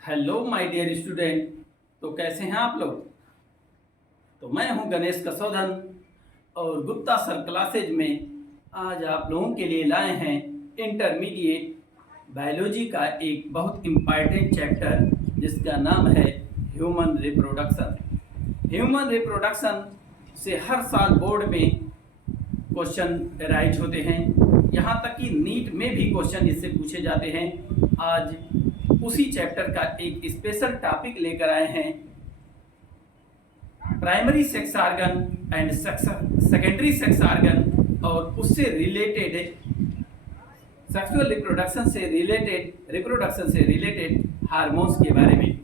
Hello my dear student. तो कैसे हैं आप लोग। तो मैं हूं गणेश कसौधन और गुप्ता सर क्लासेज में आज आप लोगों के लिए लाए हैं इंटरमीडिएट बायोलॉजी का एक बहुत इम्पॉर्टेंट चैप्टर जिसका नाम है ह्यूमन रिप्रोडक्शन। ह्यूमन रिप्रोडक्शन से हर साल बोर्ड में क्वेश्चन राइज होते हैं, यहाँ तक कि नीट में भी क्वेश्चन इससे पूछे जाते हैं। आज उसी चैप्टर का एक स्पेशल टॉपिक लेकर आए हैं, primary sex organ and secondary sex organ और उससे रिलेटेड सेक्सुअल रिप्रोडक्शन से रिलेटेड हार्मोन्स के बारे में।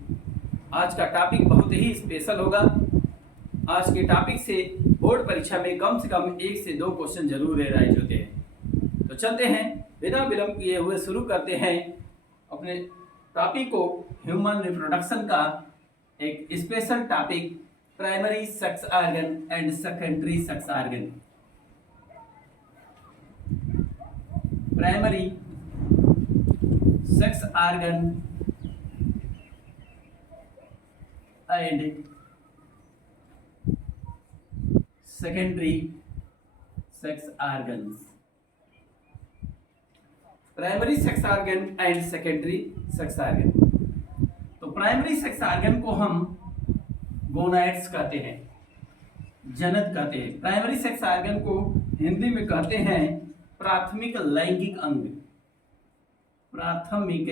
आज का टॉपिक बहुत ही स्पेशल होगा। आज के टॉपिक से बोर्ड परीक्षा में कम से कम 1 से 2 क्वेश्चन जरूर राइज होते हैं। तो चलते हैं, बिना विलंब किए हुए शुरू करते हैं अपने टॉपिक को। ह्यूमन रिप्रोडक्शन का एक special topic primary sex organ and secondary sex organ. Primary sex organ and secondary sex organs. Primary sex organ and secondary sex organ. तो प्राइमरी सेक्स ऑर्गन को हम गोनाइड्स कहते हैं, जनक कहते हैं। प्राइमरी सेक्स ऑर्गन को हिंदी में कहते हैं प्राथमिक लैंगिक अंग। प्राथमिक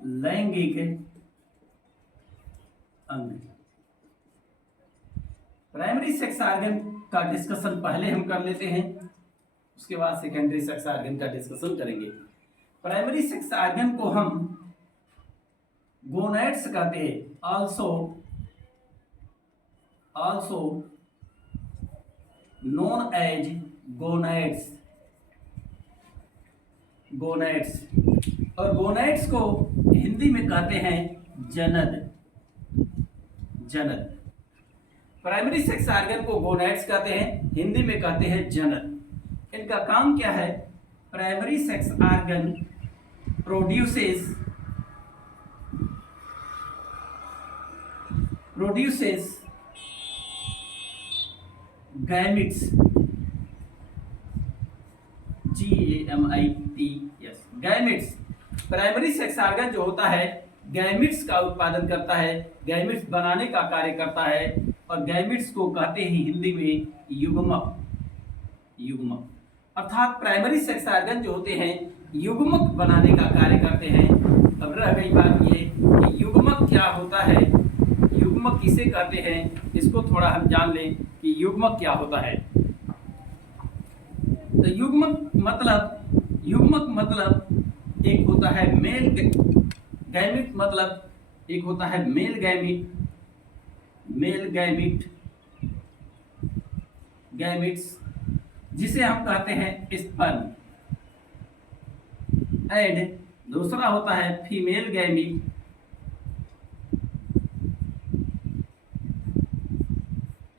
लैंगिक अंग। प्राइमरी सेक्स ऑर्गन का डिस्कशन पहले हम कर लेते हैं, उसके बाद सेकेंडरी सेक्स ऑर्गन का डिस्कशन करेंगे। प्राइमरी सेक्स ऑर्गन को हम गोनैड्स कहते हैं, आल्सो नोन एज गोनैड्स। और गोनैड्स को हिंदी में कहते हैं जनन। प्राइमरी सेक्स ऑर्गन को गोनैड्स कहते हैं, हिंदी में कहते हैं जनन। इनका काम क्या है? Primary sex organ produces gametes, GAMITS, gametes. Primary sex organ जो होता है गैमिट्स का उत्पादन करता है, गैमिट्स बनाने का कार्य करता है। और गैमिट्स को कहते हैं हिंदी में युग्मक। अर्थात प्राइमरी सेक्स ऑर्गन जो होते हैं युग्मक बनाने का कार्य करते हैं। अब रह गई बात ये कि युग्मक क्या होता है, युग्मक किसे कहते हैं, इसको थोड़ा हम जान लें कि युग्मक क्या होता है। तो युग्मक मतलब एक होता है मेल गैमिट, मतलब एक होता है मेल गैमिट्स जिसे हम कहते हैं स्पर्म, एंड दूसरा होता है फीमेल गैमिट,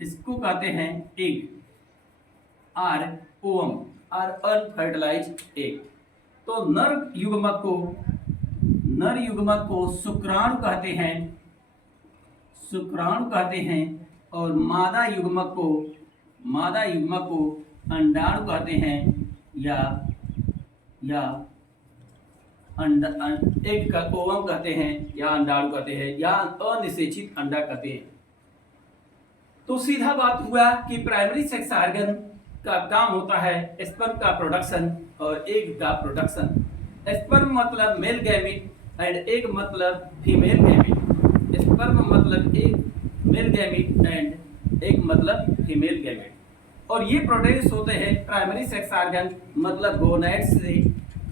इसको कहते हैं एग और ओवम और अनफर्टिलाइज्ड एग। तो नर युग्मक को शुक्राणु कहते हैं और मादा युग्मक को अंडाणु कहते हैं या एग का ओवम कहते हैं या अंडाणु कहते हैं या अनिषेचित अंडा कहते हैं। तो सीधा बात हुआ कि प्राइमरी सेक्स ऑर्गन का काम होता है स्पर्म का प्रोडक्शन और एग का प्रोडक्शन। स्पर्म मतलब मेल गैमिट एंड एग मतलब फीमेल गैमिट। स्पर्म मतलब एक मेल गैमिट एंड एग मतलब फीमेल गैमिट। और ये प्रोड्यूस होते हैं प्राइमरी सेक्स ऑर्गन मतलब गोनैड्स से।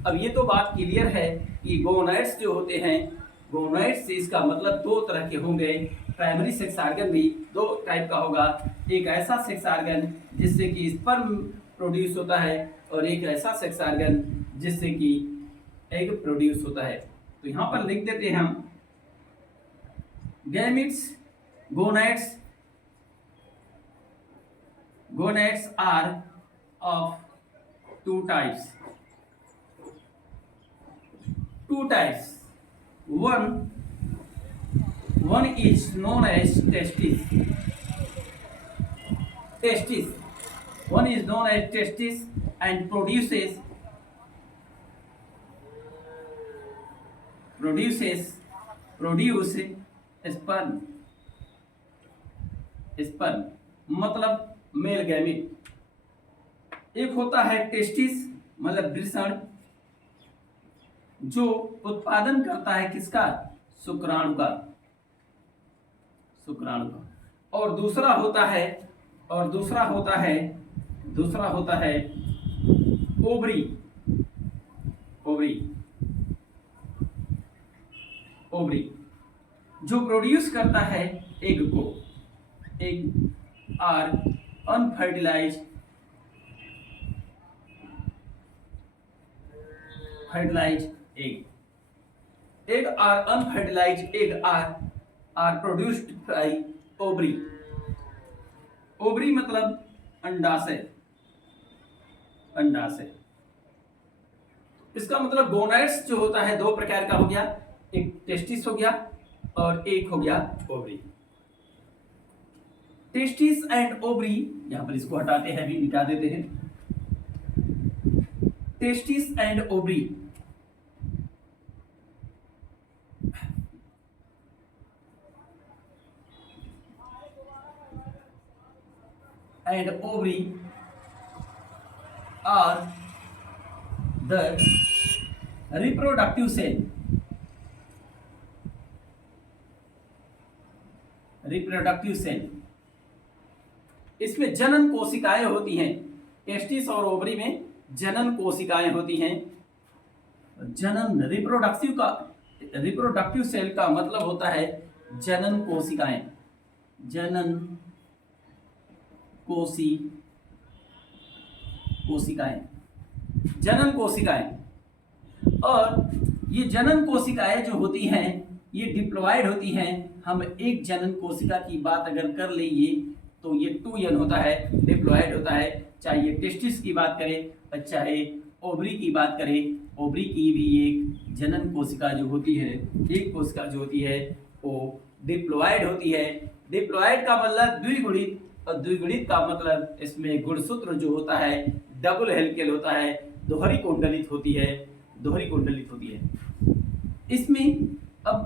अब ये तो बात क्लियर है कि गोनैड्स जो होते हैं, गोनैड्स से इसका मतलब 2 तरह के होंगे। प्राइमरी सेक्स ऑर्गन भी 2 टाइप का होगा, एक ऐसा सेक्स ऑर्गन जिससे कि स्पर्म प्रोड्यूस होता है और एक ऐसा सेक्स ऑर्गन जिससे कि एग प्रोड्यूस होता है। तो यहाँ पर लिख देते हैं हम gametes, gonads are of two types. Two types. One is known as testis. Testis. One is known as testis and produces sperm. Sperm मतलब मेल गैमिट. एक होता है टेस्टिस मतलब वृषण, जो उत्पादन करता है किसका? शुक्राणु का. और दूसरा होता है ओवरी. जो प्रोड्यूस करता है एग को. Egg are unfertilised egg. Egg or unfertilized egg are produced by ovary. Ovary मतलब अंडाशय. इसका मतलब गोनाड्स जो होता है दो प्रकार का हो गया, एक टेस्टिस हो गया और एक हो गया ओवरी. टेस्टिस एंड ओवरी, यहां पर इसको हटाते हैं, भी मिटा देते हैं. Testis and ovary are the reproductive cell. इसमें जनन कोशिकाएं होती हैं. टेस्टिस और ओवरी में जनन कोशिकाएं होती हैं. जनन रिप्रोडक्टिव सेल का मतलब होता है जनन कोशिकाएं. जनन कोशिकाएं. और ये जनन कोशिकाएं जो होती हैं ये डिप्लॉयड होती हैं. हम एक जनन कोशिका की बात अगर कर लेंगे तो ये 2n होता है, डिप्लॉयड होता है. चाहे ये टेस्टिस की बात करें और चाहे ओवरी की बात करें. ओवरी की भी एक जनन कोशिका जो होती है, एक कोशिका जो होती है वो डिप्लॉयड होती है. डिप्लॉयड का मतलब द्विगुणित, और द्विगुणित का मतलब इसमें गुणसूत्र जो होता है डबल हेलिकल होता है, दोहरी कुंडलित होती है. इसमें अब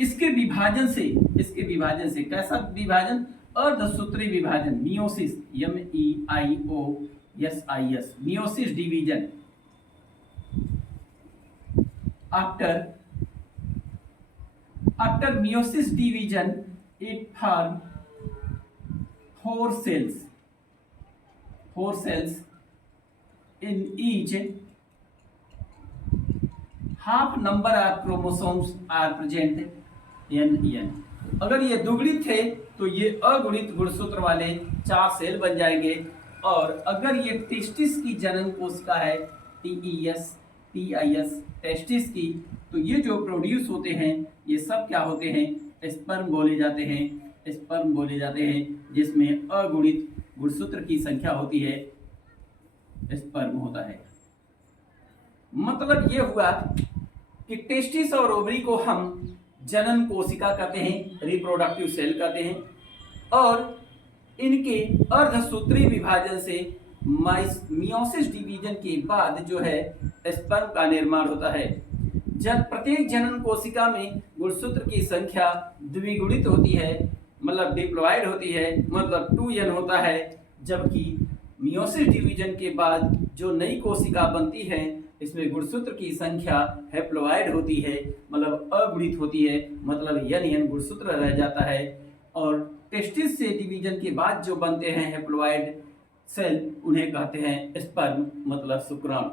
इसके विभाजन से कैसा विभाजन? अर्धसूत्री विभाजन, meiosis, MEIOSIS, meiosis division. After meiosis division it form four cells in each. half number of chromosomes are present, n. अगर ये दुगुणित थे तो ये अगुणित गुणसूत्र वाले 4 सेल बन जाएंगे. और अगर ये टेस्टिस की जनन कोशिका है, TES टेस्टिस की, तो ये जो प्रोड्यूस होते हैं ये सब क्या होते हैं? स्पर्म बोले जाते हैं, जिसमें अगुणित गुणसूत्र की संख्या होती है, स्पर्म होता है. मतलब ये हुआ कि टेस्टिस और ओवरी को हम जनन कोशिका कहते हैं, रिप्रोडक्टिव सेल कहते हैं. और इनके अर्धसूत्री विभाजन से मियोसिस डिवीजन के बाद जो है स्पर्म का निर्माण होता है. प्रत्येक जनन कोशिका में गुणसूत्र की संख्या द्विगुणित होती है, मतलब डिप्लॉयड होती है, मतलब 2n होता है. जबकि मियोसिस डिवीजन के बाद जो नई कोशिका बनती है इसमें गुणसूत्र की संख्या हैप्लॉयड होती है, मतलब अगुणित होती है, मतलब n गुणसूत्र रह जाता है. और टेस्टिस से डिवीजन के बाद जो बनते हैं हैप्लॉयड सेल, उन्हें कहते हैं स्पर्म, मतलब शुक्राणु.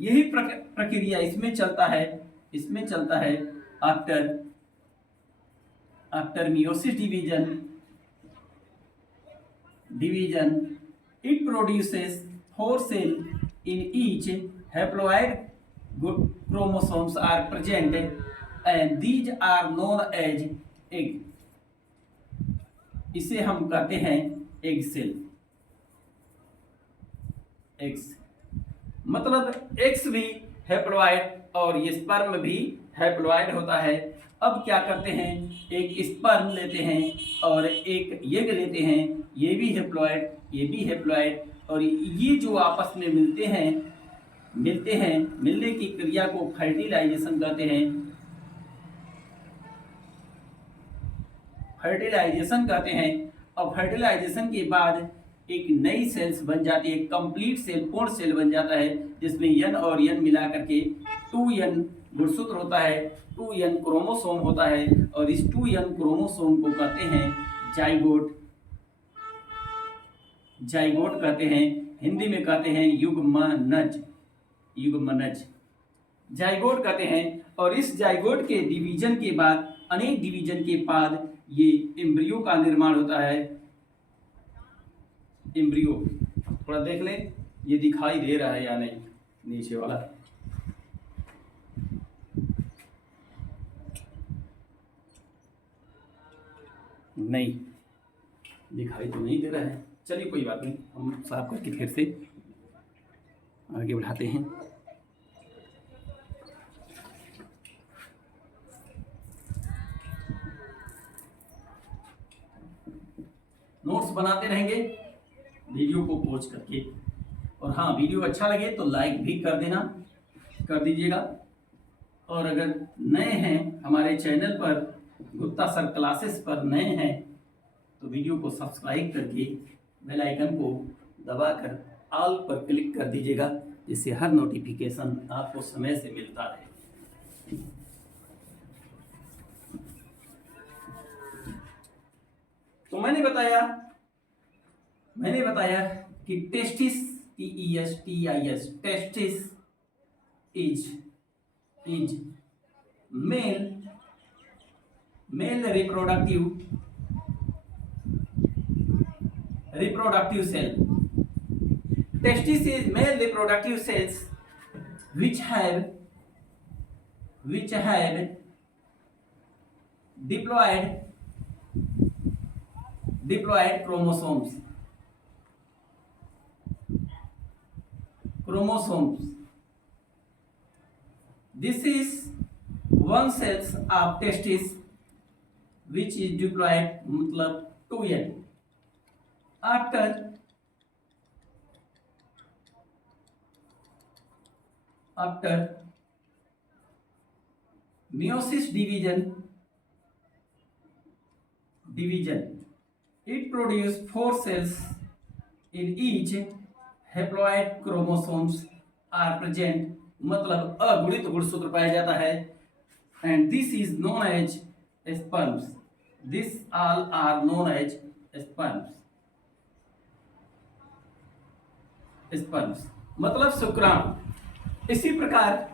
यही प्रक्रिया इसमें चलता है. After meiosis division it produces 4 cells in each. haploid chromosomes are present and these are known as egg. इसे हम कहते हैं एग सेल. मतलब एक्स भी हैप्लॉइड और ये स्पर्म भी हैप्लॉइड होता है। अब क्या करते हैं, एक स्पर्म लेते हैं और एक एग लेते हैं, ये भी हैप्लॉइड ये भी हैप्लॉइड, और ये जो आपस में मिलते हैं, मिलने की क्रिया को फर्टिलाइजेशन कहते हैं। फर्टिलाइजेशन कहते हैं। और फर्टिलाइजेशन के बाद एक नई सेल्स बन जाती है, कंप्लीट सेल, पूर्ण सेल बन जाता है, जिसमें यन और यन मिला करके 2n गुणसूत्र होता है, 2n क्रोमोसोम होता है, और इस 2n क्रोमोसोम को कहते हैं जाइगोट। जाइगोट कहते हैं, हिंदी में कहते हैं युग्मनज, युग्मनज जाइगोट कहते हैं। और इस जाइगोट के डिवीजन के बाद, अनेक डिवीजन के बाद ये एम्ब्रियो का निर्माण होता है। एम्ब्रियो थोड़ा देख लें, ये दिखाई दे रहा है या नहीं, नीचे वाला। नहीं दिखाई तो नहीं दे रहा है, चलिए कोई बात नहीं, हम साफ करके फिर से आगे बढ़ाते हैं। नोट्स बनाते रहेंगे वीडियो को पॉज करके। और हाँ, वीडियो अच्छा लगे तो लाइक भी कर दीजिएगा। और अगर नए हैं हमारे चैनल पर, गुप्ता सर क्लासेस पर नए हैं, तो वीडियो को सब्सक्राइब करके बेल आइकन को दबाकर ऑल पर क्लिक कर दीजिएगा, जिससे हर नोटिफिकेशन आपको समय से मिलता रहे। तो मैंने बताया कि testis, TESTIS, testis is male reproductive cell. Testis is male reproductive cells which have diploid chromosomes. This is one cells of testis which is diploid, मतलब 2n. After meiosis division, it produces 4 cells in each haploid chromosomes are present, मतलब अगुणित गुणसूत्र पाया जाता है। and this is known as sperms. This all are known as sperms. मतलब शुक्राणु। इसी प्रकार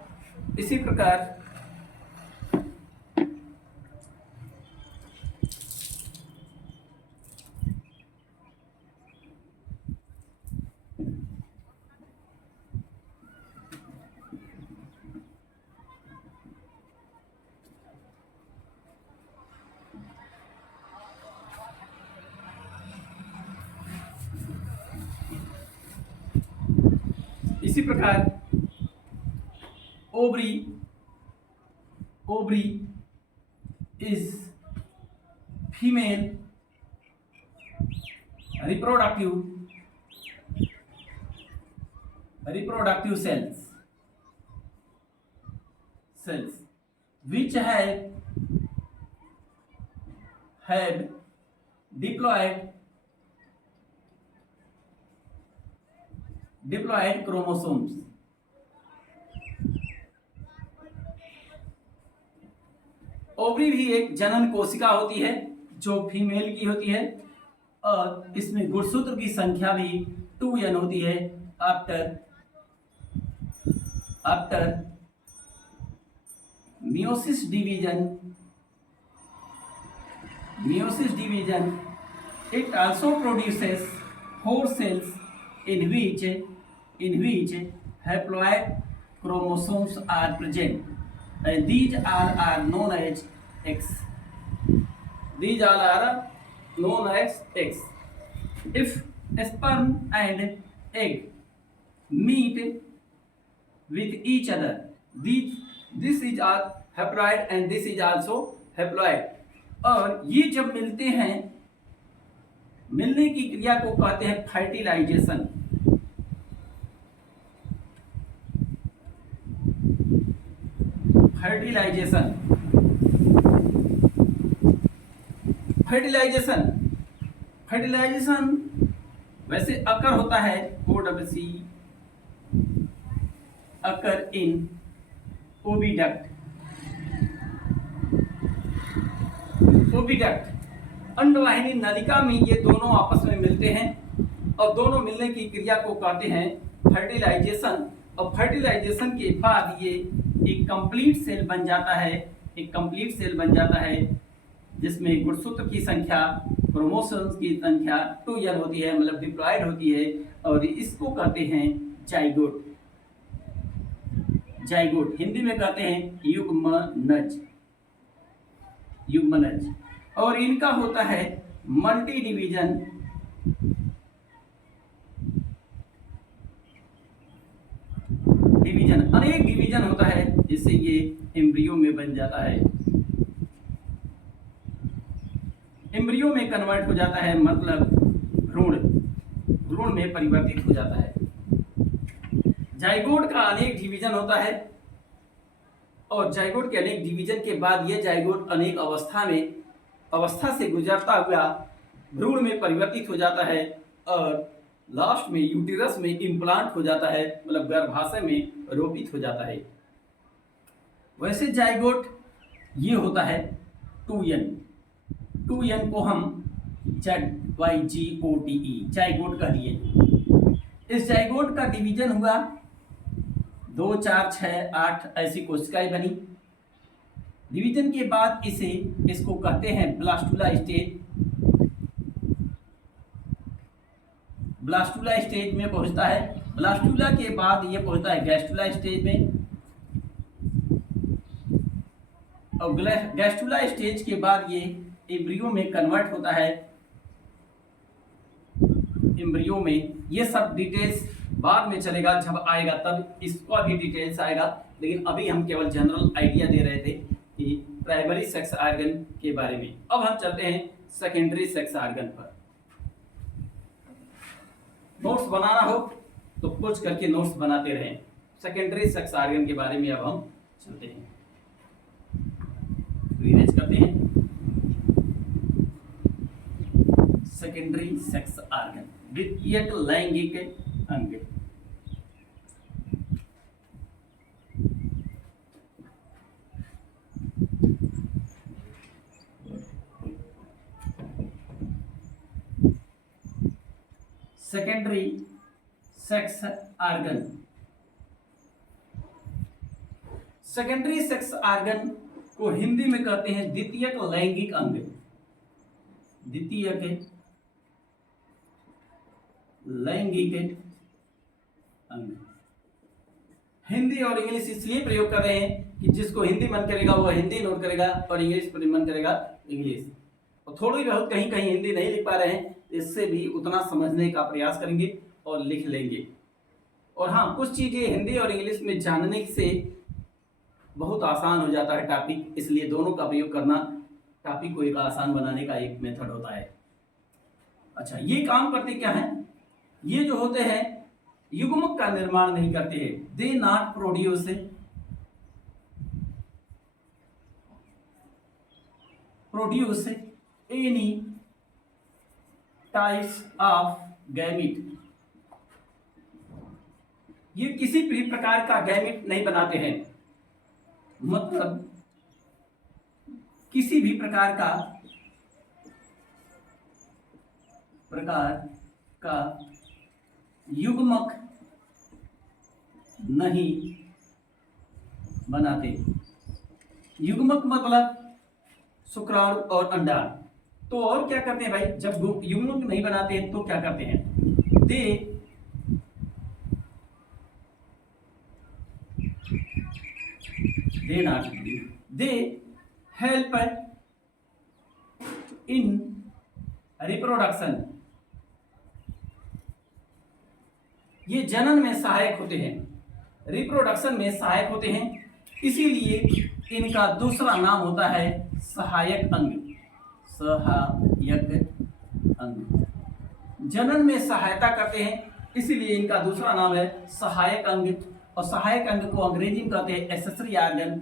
ovary is female reproductive cells which have diploid chromosomes. Ovary भी एक जनन कोशिका होती है जो फीमेल की होती है, और इसमें गुणसूत्र की संख्या भी 2n होती है। After meiosis division, it also produces 4 cells in which haploid chromosomes are present, and these all are known as X. If sperm and egg meet with each other. This is haploid and this is also haploid. और ये जब मिलते हैं, मिलने की क्रिया को कहते हैं फर्टिलाइजेशन। फर्टिलाइजेशन फर्टिलाइजेशन फर्टिलाइजेशन वैसे अकर होता है OWC, अकर इन ओविडक्ट। ओविडक्ट अंडवाहिनी नलिका में ये दोनों आपस में मिलते हैं और दोनों मिलने की क्रिया को कहते हैं फर्टिलाइजेशन। और फर्टिलाइजेशन के बाद ये एक कंप्लीट सेल बन जाता है, एक कंप्लीट सेल बन जाता है जिसमें गुणसूत्र की संख्या, क्रोमोसोम्स की संख्या 2n होती है, मतलब डिप्लॉयड होती है, और इसको कहते हैं जाइगोट। जाइगोट हिंदी में कहते हैं युग्मनज, युग्मनज। और इनका होता है मल्टी डिवीजन, डिवीजन अनेक डिवीजन होता है जिससे ये एम्ब्रियो में बन जाता है, एम्ब्रियो में कन्वर्ट हो जाता है, मतलब भ्रूण, भ्रूण में परिवर्तित हो जाता है। जाइगोट का अनेक डिवीजन होता है और जाइगोट के अनेक डिवीजन के बाद ये जाइगोट अनेक अवस्था से गुजरता हुआ भ्रूण में परिवर्तित हो जाता है और लास्ट में यूटेरस में इम्प्लांट हो जाता है, मतलब गर्भाशय में रोपित हो जाता है। वैसे जाइगोट ये होता है 2n, 2n को हम ZYGOTE जाइगोट कह दिए। इस जाइगोट का डिवीजन हुआ 2, 4, 6, 8 ऐसी कोशिकाएं बनी। डिवीजन के बाद इसको कहते हैं ब्लास्टुला स्टेज। ब्लास्टुला स्टेज में पहुंचता है, ब्लास्टुला के बाद ये पहुंचता है गैस्टुला स्टेज में, और गैस्टुला स्टेज के बाद ये एम्ब्रियो में कन्वर्ट होता है। एम्ब्रियो में ये सब डिटेल्स बाद में चलेगा, जब आएगा तब इसका भी डिटेल्स आएगा, लेकिन अभी हम केवल जनरल आइडिया दे रहे थे कि प्राइमरी सेक्स ऑर्गन के बारे में। अब हम चलते हैं सेकेंडरी सेक्स ऑर्गन पर। नोट्स बनाना हो तो कुछ करके नोट्स बनाते रहें। सेकेंडरी सेक्स ऑर्गन के बारे में अब हम चलते हैं, रिवाइज करते हैं। सेकेंडरी सेक्स ऑर्गन द्वितीयक लैंगिक अंग। Secondary sex organ, secondary sex organ को हिंदी में कहते हैं द्वितीयक लैंगिक अंग। द्वितीयक लैंगिक अंग। हिंदी और इंग्लिश इसलिए प्रयोग कर रहे हैं कि जिसको हिंदी मन करेगा वो हिंदी नोट करेगा और इंग्लिश पर मन करेगा इंग्लिश। और थोड़ी बहुत कहीं कहीं हिंदी नहीं लिख पा रहे हैं, इससे भी उतना समझने का प्रयास करेंगे और लिख लेंगे। और हाँ, कुछ चीजें हिंदी और इंग्लिश में जानने से बहुत आसान हो जाता है टॉपिक, इसलिए दोनों का प्रयोग करना टॉपिक को एक आसान बनाने का एक मेथड होता है। अच्छा, ये काम करते क्या है? ये जो होते हैं युग्मक का निर्माण नहीं करते हैं। They not produce any types of gamete. ये किसी भी प्रकार का गैमिट नहीं बनाते हैं, मतलब किसी भी प्रकार का युग्मक नहीं बनाते। युग्मक मतलब शुक्राणु और अंडाणु। तो और क्या करते हैं भाई, जब युग्मक नहीं बनाते हैं तो क्या करते हैं? They help in reproduction. ये जनन में सहायक होते हैं। रिप्रोडक्शन में सहायक होते हैं, इसीलिए इनका दूसरा नाम होता है सहायक अंग। सहायक अंग जनन में सहायता करते हैं, इसीलिए इनका दूसरा नाम है सहायक अंग। और सहायक अंग को अंग्रेजी में कहते हैं accessory organ.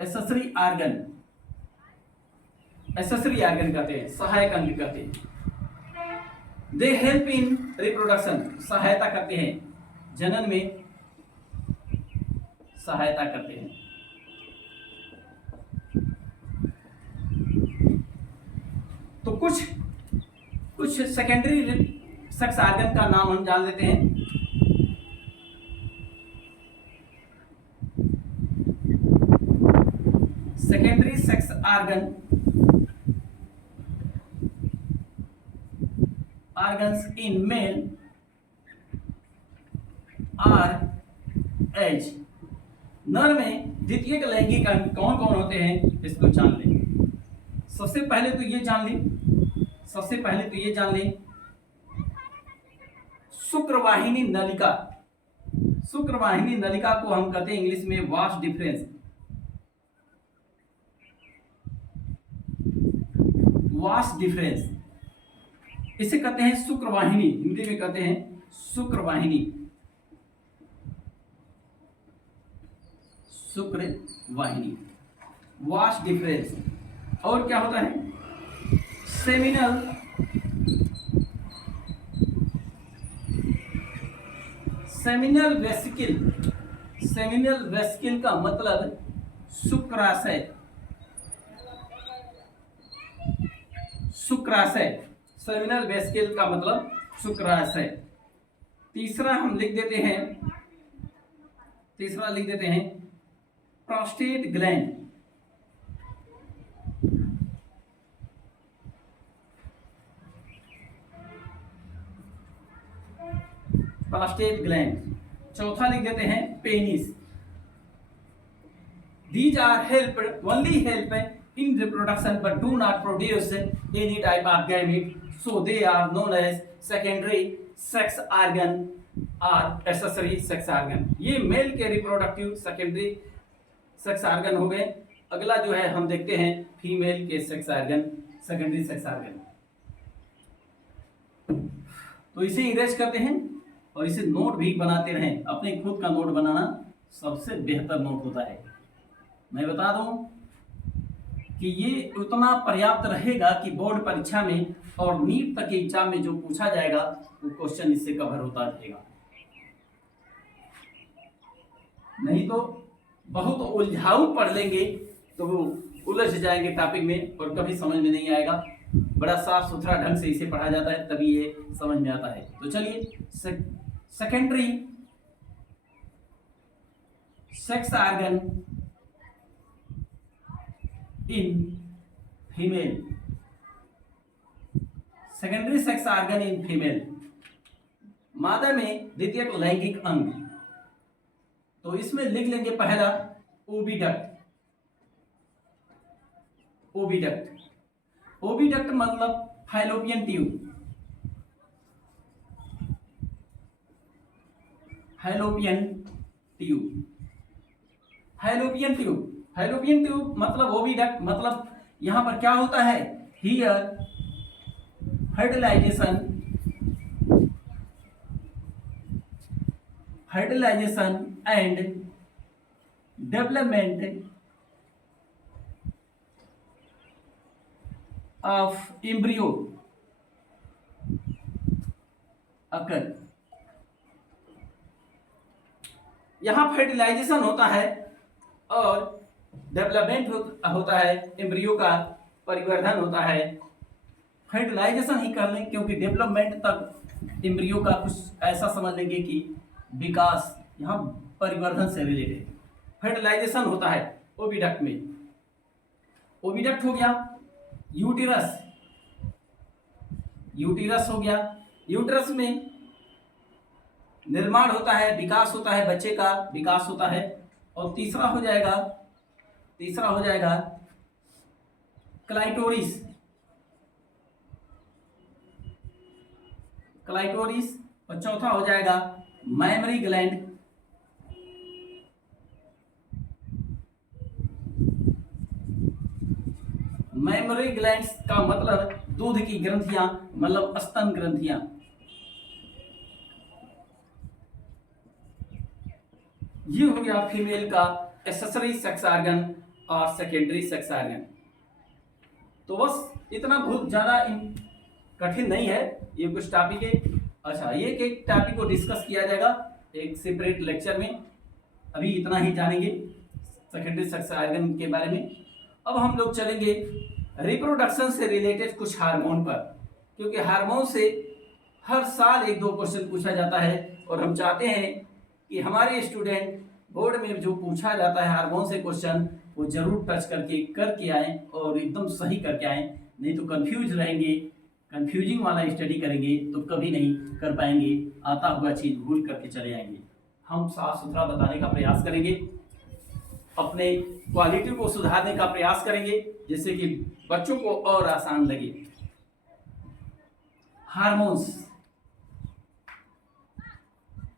Accessory organ, accessory organ कहते हैं, सहायक अंग कहते हैं। दे हेल्प इन रिप्रोडक्शन, सहायता करते हैं, जनन में सहायता करते हैं। तो कुछ सेकेंडरी सेक्स ऑर्गन का नाम हम जान लेते हैं। Secondary sex organs in male are as. नर में द्वितीयक लैंगिक अंग कौन कौन होते हैं, इसको जान लें। सबसे पहले तो ये जान लें शुक्रवाहिनी नलिका। शुक्रवाहिनी नलिका को हम कहते हैं इंग्लिश में वास डिफरेंस। वास डिफरेंस इसे कहते हैं शुक्रवाहिनी, हिंदी में कहते हैं शुक्रवाहिनी। शुक्रवाहिनी, वास डिफरेंस। और क्या होता है, सेमिनल वेसिकल। सेमिनल वेसिकल का मतलब शुक्राशय। शुक्राशय, सेमिनल वेसिकल का मतलब शुक्राशय। तीसरा लिख देते हैं प्रोस्टेट ग्लैंड। Prostate gland. चौथा लिख देते हैं penis. These are only help in reproduction but do not produce any type of gamete, so they are known as secondary sex organ or accessory sex organ। ये mail के reproductive secondary sex organ हो गए। अगला जो है हम देखते हैं फीमेल के sex organ, secondary sex organ. तो इसे इरेज करते हैं और इसे नोट भी बनाते रहें। अपने खुद का नोट बनाना सबसे बेहतर नोट होता है। मैं बता दूं कि ये उतना पर्याप्त रहेगा कि बोर्ड परीक्षा में और नीट तक के एग्जाम में जो पूछा जाएगा वो क्वेश्चन इससे कवर होता रहेगा। नहीं तो बहुत उलझाऊ पढ़ लेंगे तो वो उलझ जाएंगे टॉपिक में और कभी समझ में नहीं आएगा। बड़ा साफ सुथरा ढंग से इसे पढ़ा जाता है तभी ये समझ में आता है। तो चलिए, secondary sex organ in female. Secondary sex organ in female, मादा में द्वितीयक लैंगिक अंग। तो इसमें लिख लेंगे पहला ओविडक्ट। ओविडक्ट, ओविडक्ट मतलब fallopian tube. Fallopian tube, fallopian tube, fallopian tube मतलब ओविडक्ट। मतलब यहां पर क्या होता है, here fertilization and development of embryo occur। यहां फर्टिलाइजेशन होता है और डेवलपमेंट होता है, एम्ब्रियो का परिवर्धन होता है। फर्टिलाइजेशन ही कर लें क्योंकि डेवलपमेंट तक एम्ब्रियो का कुछ ऐसा समझ लेंगे कि विकास, यहाँ परिवर्धन से रिलेटेड फर्टिलाइजेशन होता है ओविडक्ट में। ओविडक्ट हो गया। यूटेरस, यूटेरस हो गया। यूटेरस में निर्माण होता है, विकास होता है, बच्चे का विकास होता है। और तीसरा हो जाएगा क्लाइटोरिस, क्लाइटोरिस, और चौथा हो जाएगा मैमरी ग्लैंड। मैमरी ग्लैंड्स का मतलब दूध की ग्रंथियां, मतलब स्तन ग्रंथियां। ये हो गया फीमेल का एक्सेसरी सेक्स ऑर्गन और सेकेंडरी सेक्स ऑर्गन। तो बस इतना बहुत ज्यादा कठिन नहीं है, ये कुछ टॉपिक है। अच्छा, ये एक टॉपिक को डिस्कस किया जाएगा एक सेपरेट लेक्चर में, अभी इतना ही जानेंगे सेकेंडरी सेक्स ऑर्गन के बारे में। अब हम लोग चलेंगे रिप्रोडक्शन से रिलेटेड कुछ हार्मोन पर, क्योंकि हार्मोन से हर साल एक दो क्वेश्चन पूछा जाता है और हम चाहते हैं कि हमारे स्टूडेंट बोर्ड में जो पूछा जाता है हार्मोन से क्वेश्चन वो जरूर टच करके आए और एकदम सही करके आए, नहीं तो कंफ्यूज रहेंगे, कंफ्यूजिंग वाला स्टडी करेंगे तो कभी नहीं कर पाएंगे, आता हुआ चीज भूल करके चले आएंगे। हम साफ सुथरा बताने का प्रयास करेंगे, अपने क्वालिटी को सुधारने का प्रयास करेंगे, जिससे कि बच्चों को और आसान लगे। Hormones,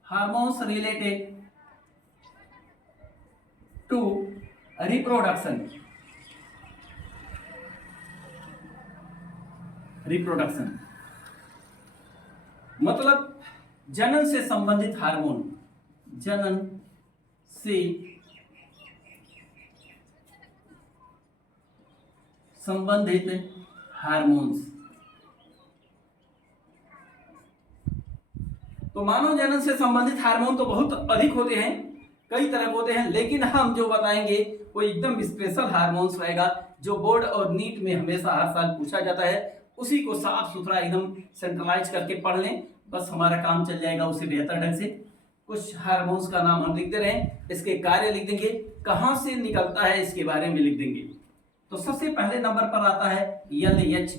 hormones related to reproduction, reproduction मतलब जनन से संबंधित हार्मोन, जनन से संबंधित हार्मोन्स। तो मानव जनन से संबंधित हार्मोन तो बहुत अधिक होते हैं, कई तरह के होते हैं, लेकिन हम जो बताएंगे वो एकदम स्पेशल हार्मोन्स रहेगा, जो बोर्ड और नीट में हमेशा हर साल पूछा जाता है। उसी को साफ सुथरा एकदम सेंट्रलाइज करके पढ़ लें, बस हमारा काम चल जाएगा उसे बेहतर ढंग से। कुछ हार्मोन्स का नाम हम लिखते रहें, इसके कार्य लिख देंगे, कहां से निकलता है इसके बारे में लिख देंगे। तो सबसे पहले नंबर पर आता है LH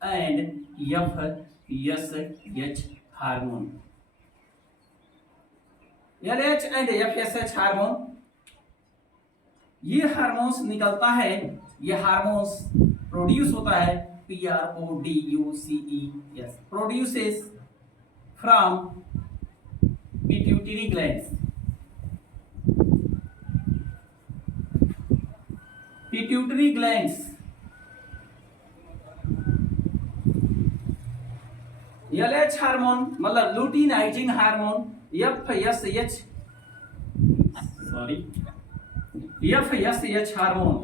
and FSH hormone. LH and FSH hormone, ये हार्मोन्स निकलता है, ये हार्मोन्स प्रोड्यूस होता है, PRODUCES, produces from pituitary glands, pituitary glands. LH hormone मतलब लुटिनाइजिंग हार्मोन, FSH हार्मोन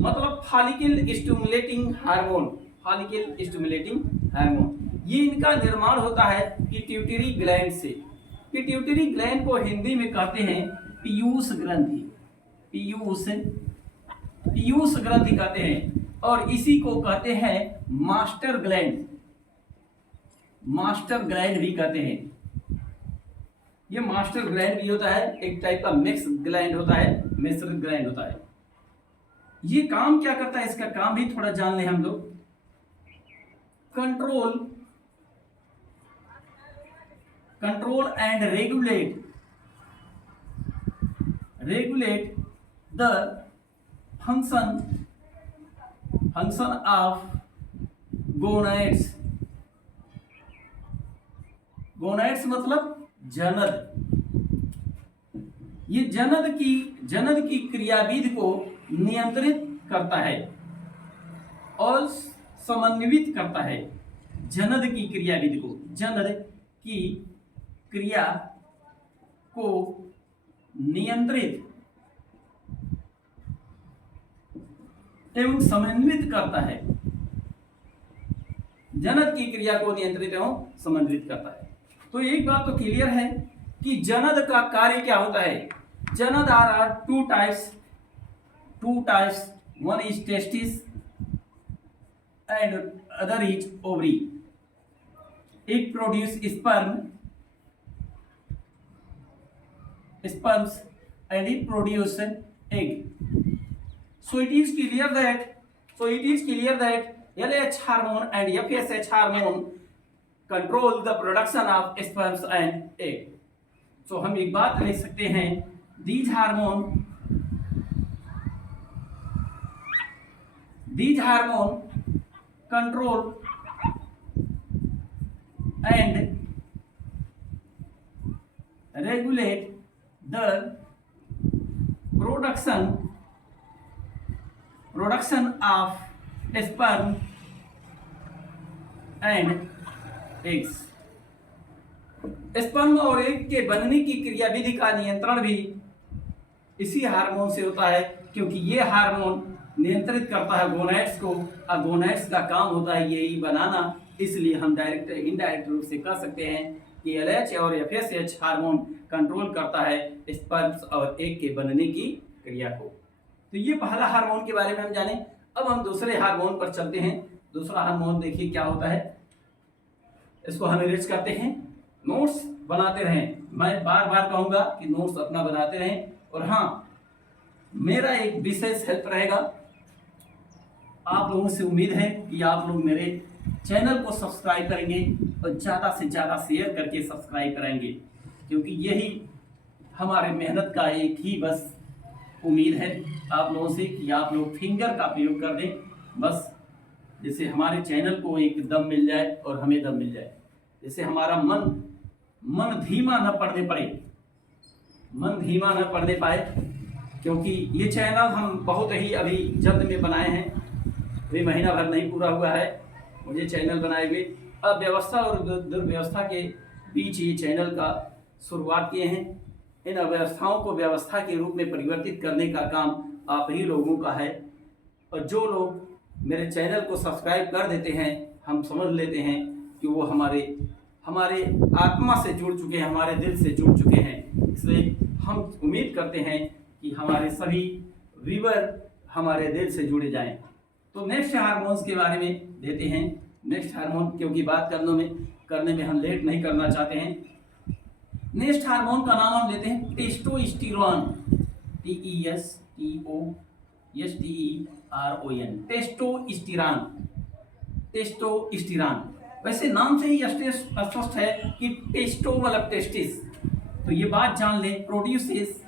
मतलब follicle stimulating hormone, follicle stimulating hormone. ये इनका निर्माण होता है पिट्यूटरी ग्लैंड से। पिट्यूटरी ग्लैंड को हिंदी में कहते हैं पीयूष ग्रंथि, पीयूष ग्रंथि कहते हैं, और इसी को कहते हैं मास्टर ग्लैंड, मास्टर ग्लैंड भी कहते हैं। ये मास्टर ग्लैंड भी होता है, एक टाइप का मिक्स ग्लैंड होता है, मिश्रित ग्लैंड होता है। ये काम क्या करता है, इसका काम भी थोड़ा जान लें हम लोग। Control and regulate the function of gonads, gonads मतलब जनन। ये जनन की क्रियाविधि को नियंत्रित करता है और समन्वित करता है। जनन की क्रियाविधि को, जनन की क्रिया को नियंत्रित एवं समन्वित करता है, जनन की क्रिया को नियंत्रित एवं समन्वित करता है। तो एक बात तो क्लियर है कि जनन का कार्य क्या होता है। जनन are two types, one is testis and other is ovary. It produce sperms and it produce egg. So it is clear that LH hormone and FSH hormone control the production of sperms and egg. So हम एक बात लिख सकते हैं, these hormone control and regulate the production of sperm and eggs। Sperm और egg के बनने की क्रियाविधि का नियंत्रण भी इसी हार्मोन से होता है, क्योंकि ये हार्मोन नियंत्रित करता है गोनैड्स को, और गोनैड्स का काम होता है यही बनाना। इसलिए हम डायरेक्ट इनडायरेक्ट रूप से कह सकते हैं कि एलएच और एफएसएच हार्मोन कंट्रोल करता है स्पर्म्स और एग के बनने की क्रिया को। तो ये पहला हार्मोन के बारे में हम जाने। अब हम दूसरे हार्मोन पर चलते हैं। दूसरा हार्मोन देखिए क्या होता है, इसको हम रिच करते हैं। नोट्स बनाते रहें, मैं बार बार कहूंगा कि नोट्स अपना बनाते रहें। और हाँ, मेरा एक विशेष हेल्प रहेगा, आप लोगों से उम्मीद है कि आप लोग मेरे चैनल को सब्सक्राइब करेंगे और ज़्यादा से ज़्यादा शेयर करके सब्सक्राइब कराएंगे, क्योंकि यही हमारे मेहनत का एक ही बस उम्मीद है आप लोगों से कि आप लोग फिंगर का प्रयोग कर दें, बस जिससे हमारे चैनल को एक दम मिल जाए और हमें दम मिल जाए, जिससे हमारा मन धीमा न पड़ने पाए, क्योंकि ये चैनल हम बहुत ही अभी जल्द में बनाए हैं, अभी महीना भर नहीं पूरा हुआ है मुझे चैनल बनाए हुए। अव्यवस्था और दुर्व्यवस्था के बीच ये चैनल का शुरुआत किए हैं। इन अव्यवस्थाओं को व्यवस्था के रूप में परिवर्तित करने का काम आप ही लोगों का है, और जो लोग मेरे चैनल को सब्सक्राइब कर देते हैं, हम समझ लेते हैं कि वो हमारे आत्मा से जुड़ चुके हैं, हमारे दिल से जुड़ चुके हैं। इसलिए हम उम्मीद करते हैं कि हमारे सभी व्यूअर हमारे दिल से जुड़े जाएं। तो नेक्स्ट हार्मोन्स के बारे में देते हैं। नेक्स्ट हार्मोन, क्योंकि बात करने में हम लेट नहीं करना चाहते हैं। नेक्स्ट हार्मोन का नाम हम लेते हैं टेस्टोस्टेरोन, टेस्टोस्टेरोन। टेस्टोस्टेरोन वैसे नाम से ही स्पष्ट है कि टेस्टो मतलब टेस्टिस, तो ये बात जान ले, प्रोड्यूसेस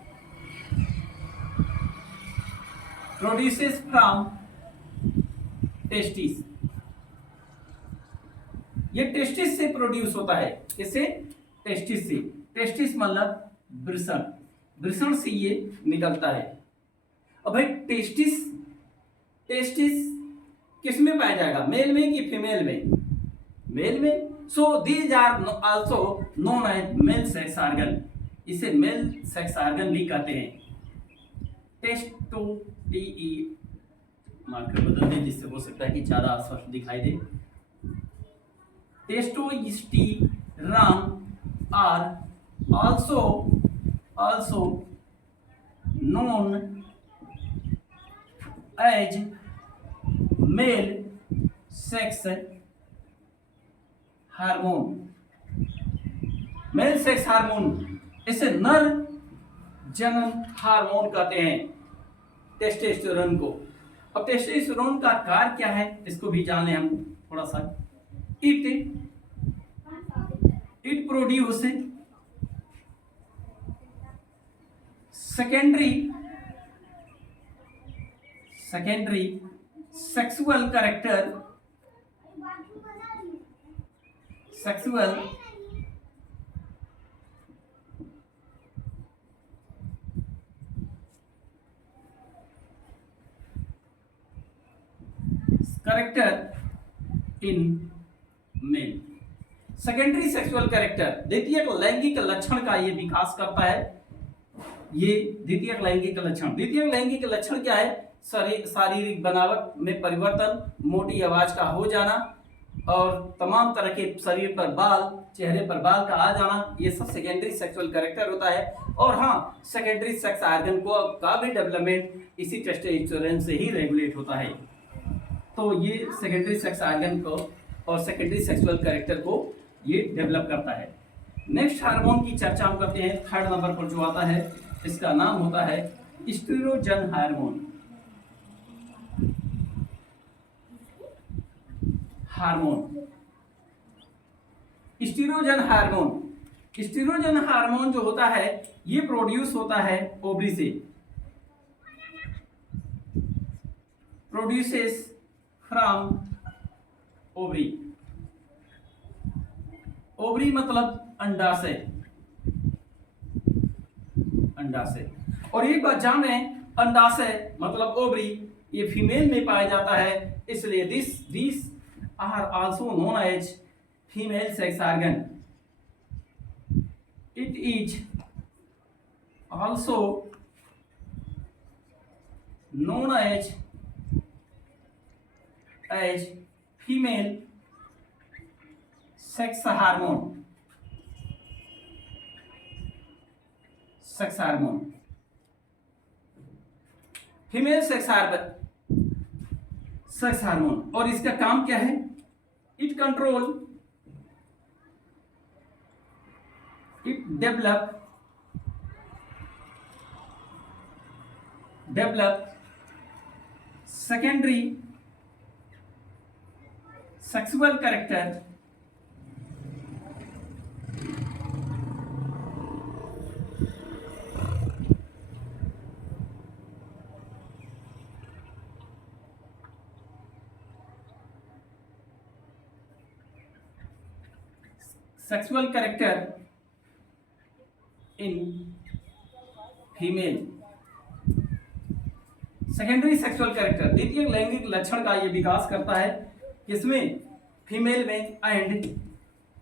फ्रॉम टेस्टिस। ये टेस्टिस से प्रोड्यूस होता है। किससे? टेस्टिस से। टेस्टिस मतलब वृषण से ये निकलता है। अब भाई टेस्टिस किस में पाया जाएगा, मेल में कि फीमेल में? मेल में। So these are also known as male sex organ, इसे मेल सेक्स ऑर्गन भी कहते हैं। टेस्टो मार्कर बदल दें जिससे हो सकता है कि ज्यादा स्पष्ट दिखाई दे। Testosterone are also known as male sex hormone. Male sex hormone, इसे नर जनन हार्मोन कहते हैं टेस्टोस्टेरोन को। अब टेस्टोस्टेरोन का कार्य क्या है इसको भी जान लें हम थोड़ा सा। It produce secondary sexual character in male। Secondary sexual character द्वितीयक लैंगिक लक्षण का ये विकास करता है। ये द्वितीयक लैंगिक लक्षण। द्वितीयक लैंगिक लक्षण क्या है? शारीरिक बनावट में परिवर्तन, मोटी आवाज का हो जाना और तमाम तरह के शरीर पर बाल, चेहरे पर बाल का आ जाना, ये सब सेकेंडरी सेक्सुअल कैरेक्टर होता है। और हाँ, सेकेंडरी सेक्स ऑर्गन का भी डेवलपमेंट इसी टेस्टोस्टेरोन से ही रेगुलेट होता है। तो ये सेकेंडरी सेक्स ऑर्गन को और सेकेंडरी सेक्सुअल कैरेक्टर को ये डेवलप करता है। नेक्स्ट हार्मोन की चर्चा हम करते हैं। थर्ड नंबर पर जो आता है इसका नाम होता है एस्ट्रोजन हार्मोन। एस्ट्रोजन हार्मोन जो होता है ये प्रोड्यूस होता है ओवरी से। Produces from ovary. ओवरी मतलब अंडाशय, अंडाशय। और एक बात जाने, अंडाशय मतलब ओवरी ये फीमेल में पाया जाता है, इसलिए this are also known as female sex organ. It is also known as female sex hormone, sex hormone, female sex hormone. और इसका काम क्या है? It control, it develop secondary sexual character in female। Secondary sexual character, द्वितीय लैंगिक लक्षण का ये विकास करता है, किसमें? फीमेल में।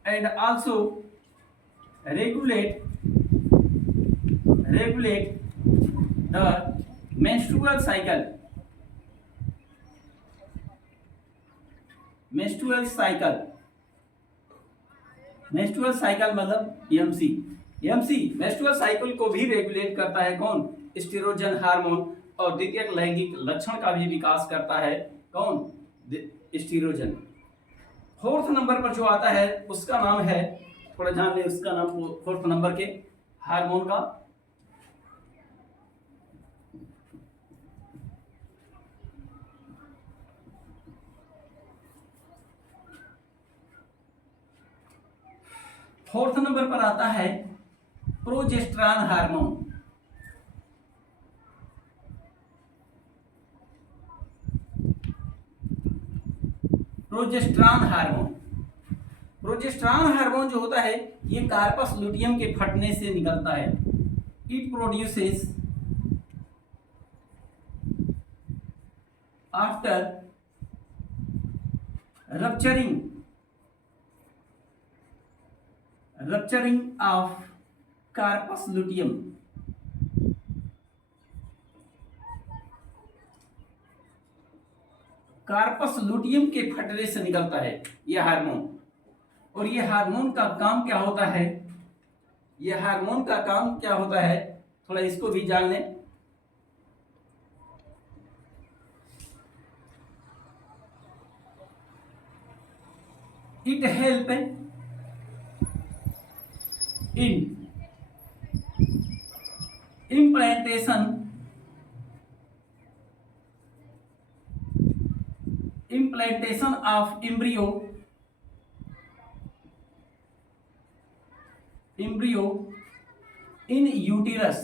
And also regulate the menstrual cycle. Menstrual cycle मतलब एमसी। मेंस्ट्रुअल साइकिल को भी रेगुलेट करता है कौन? Oestrogen hormone. और द्वितीय लैंगिक लक्षण का भी विकास करता है कौन? एस्ट्रोजन। फोर्थ नंबर पर जो आता है उसका नाम है, थोड़ा जान ले उसका नाम, फोर्थ नंबर के हार्मोन का फोर्थ नंबर पर आता है प्रोजेस्टेरॉन हार्मोन। प्रोजेस्टेरॉन हार्मोन जो होता है ये कार्पस लुटियम के फटने से निकलता है। It produces after rupturing of corpus luteum. Corpus luteum के फटने से निकलता है यह हार्मोन। और यह हार्मोन का काम क्या होता है? थोड़ा इसको भी जान लें। It help in implantation of embryo in uterus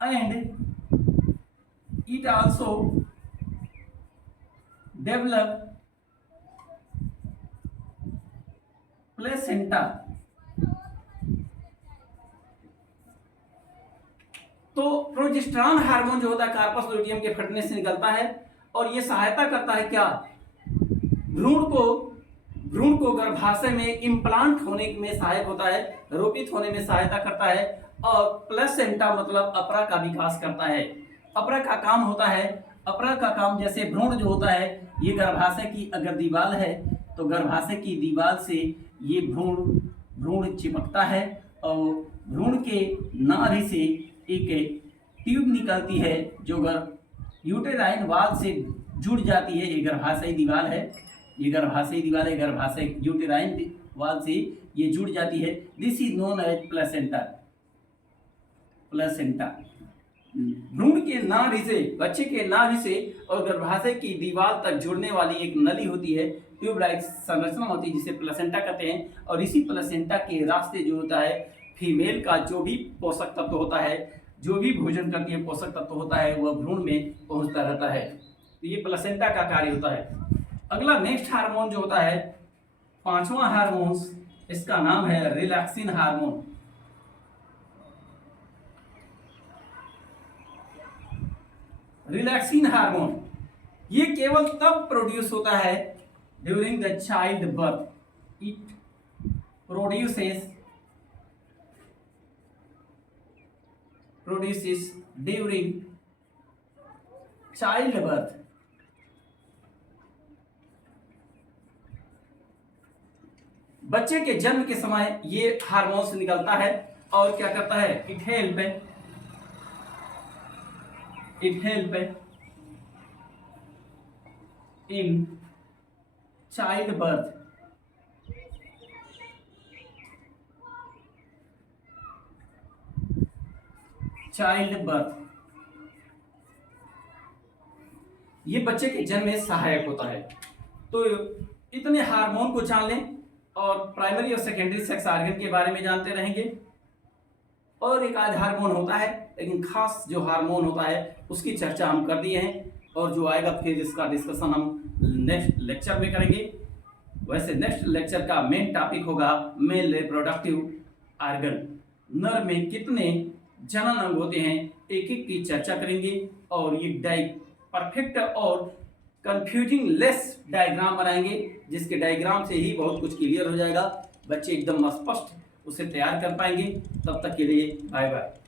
and it also develop placenta. तो प्रोजेस्टेरॉन हार्मोन जो होता है कार्पस लुटियम के फटने से निकलता है और ये सहायता करता है क्या? भ्रूण को गर्भाशय में इम्प्लांट होने में सहायक होता है, रोपित होने में सहायता करता है। और प्लेसेंटा मतलब अपरा का विकास करता है। अपरा का काम जैसे भ्रूण जो होता है ये गर्भाशय की अगर दीवार है तो गर्भाशय की दीवार से ये भ्रूण चिपकता है और भ्रूण के नाभि से एक ट्यूब निकलती है जो यूटेराइन वाल से जुड़ जाती है। ये गर्भाशय दीवार है, गर्भाशय यूटेराइन वाल से ये जुड़ जाती है। This is known as placenta. भ्रूण के नाभि से, बच्चे के नाभि से और गर्भाशय की दीवार तक जुड़ने वाली एक नली होती है, ट्यूब लाइक संरचना होती है जिसे प्लेसेंटा कहते हैं। और इसी प्लेसेंटा के रास्ते जो होता है फीमेल का जो भी पोषक तत्व होता है जो भी भोजन करती है पोषक तत्व होता है वह भ्रूण में पहुंचता रहता है। तो ये प्लेसेंटा का कार्य होता है। अगला नेक्स्ट हार्मोन जो होता है, पांचवा हार्मोन, इसका नाम है रिलैक्सिन हार्मोन। रिलैक्सिन हार्मोन ये केवल तब प्रोड्यूस होता है during the child birth. It produces during childbirth। बच्चे के जन्म के समय ये हार्मोन्स निकलता है और क्या करता है, it help in child birth. ये बच्चे के जन्म में सहायक होता है। तो इतने हार्मोन को जान लें और प्राइमरी और सेकेंडरी सेक्स ऑर्गन के बारे में जानते रहेंगे। और एक आध हार्मोन होता है, लेकिन खास जो हार्मोन होता है उसकी चर्चा हम कर दिए हैं, और जो आएगा फिर इसका डिस्कशन हम नेक्स्ट लेक्चर में करेंगे। वैसे नेक्स्ट लेक्चर का मेन टॉपिक होगा मेल रिप्रोडक्टिव ऑर्गन। नर में कितने जनन अंग होते हैं, एक एक की चर्चा करेंगे और ये परफेक्ट और कंफ्यूजिंग लेस डायग्राम बनाएंगे, जिसके डायग्राम से ही बहुत कुछ क्लियर हो जाएगा, बच्चे एकदम स्पष्ट उसे तैयार कर पाएंगे। तब तक के लिए बाय बाय।